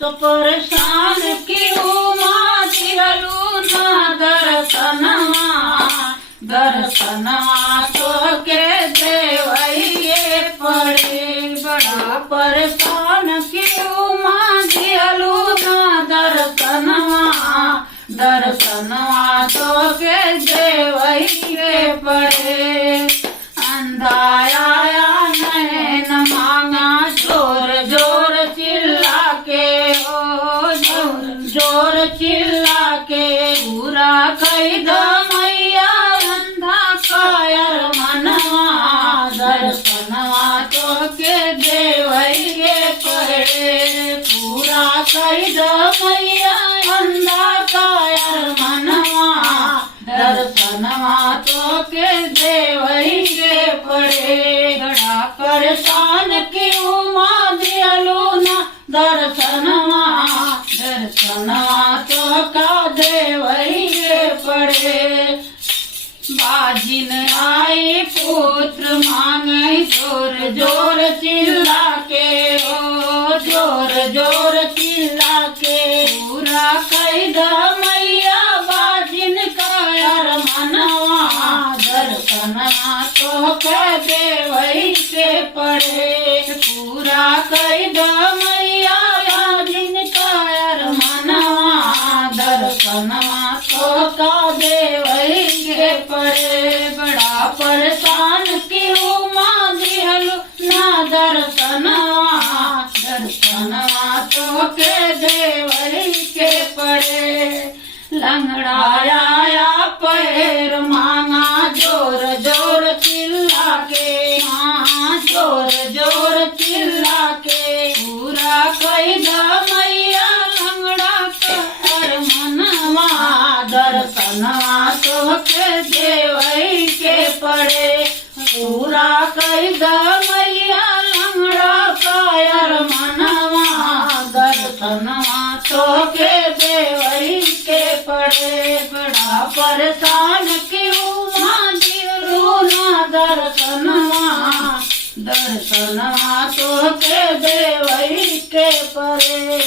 तो परेशान क्यों माँ दिहलू ना दर्शनवा दर्शनवा तो के देवैये पड़े। बड़ा परेशान क्यों माँ दिहलू ना दर्शनवा दर्शनवा तो के देवैये पड़े। अंधाया नैन मांगा जोर जोर चिल्ला के ओ जोर जोर चिल्ला के पूरा कई दो मैया अंधा कायर मनवा दर्शनवा तो के देवैये पड़े। पूरा कई दो मैया अंधा कायर मनवा दर्शनवा तो के देवैये पड़े। बड़ा परेशान क्यों माँ दिहलू ना दर्शनवा दर्शनवा तो का देवैये पड़े। बाजिन आई पुत्र मांगे जोर जोर चिल्ला के ओ जोर जोर चिल्ला के पूरा कई द मैया बाजिन कायर मनवा दर्शनवा तो के देवैये पड़े। पूरा कई द मैया बाजिन कायर मनवा दर्शनवा तो का देवैये पड़े। बड़ा परेशान क्यों माँ दिहलू ना दर्शनवा दर्शनवा तो के देवैये पड़े। लंगड़ाया पैर मांगा जोर जोर चिल्ला के हाँ जोर जोर चिल्ला के पूरा कई द मैया लंगड़ा कर मनवा दर्शनवा तो के देवैये पड़े। पूरा कई द मैया लंगड़ा कायर मनवा दर्शनवा तो के देवैये पड़े। बड़ा परेशान क्यों माँ दिहलू ना दर्शनवा दर्शनवा तो के देवैये पड़े।